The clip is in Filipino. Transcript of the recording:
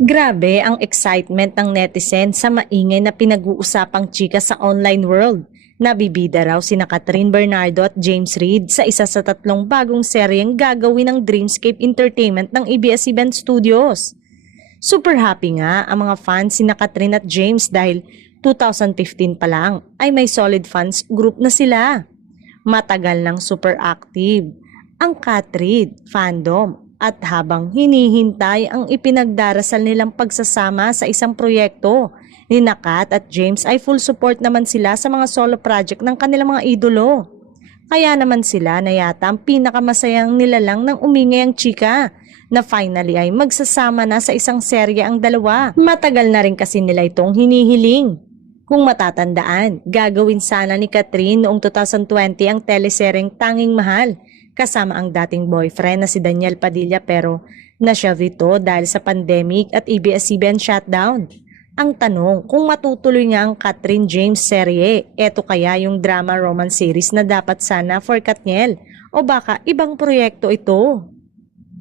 Grabe ang excitement ng netizen sa maingay na pinag-uusapang chika sa online world. Nabibida raw sina Catherine Bernardo at James Reid sa isa sa tatlong bagong seryeng gagawin ng Dreamscape Entertainment ng ABS-CBN Studios. Super happy nga ang mga fans sina Catherine at James dahil 2015 pa lang ay may solid fans group na sila. Matagal nang super active ang Catherine fandom at habang hinihintay ang ipinagdarasal nilang pagsasama sa isang proyekto, ni Kat at James ay full support naman sila sa mga solo project ng kanilang mga idolo. Kaya naman sila na yata ang pinakamasayang nilalang ng umingay ang chika na finally ay magsasama na sa isang serye ang dalawa. Matagal na rin kasi nila itong hinihiling. Kung matatandaan, gagawin sana ni Catherine noong 2020 ang teleseryeng Tanging Mahal kasama ang dating boyfriend na si Daniel Padilla pero na-shelve ito dahil sa pandemic at ABS-CBN shutdown. Ang tanong, kung matutuloy nga ang Catherine James serye, eto kaya yung drama romance series na dapat sana for Katniel o baka ibang proyekto ito?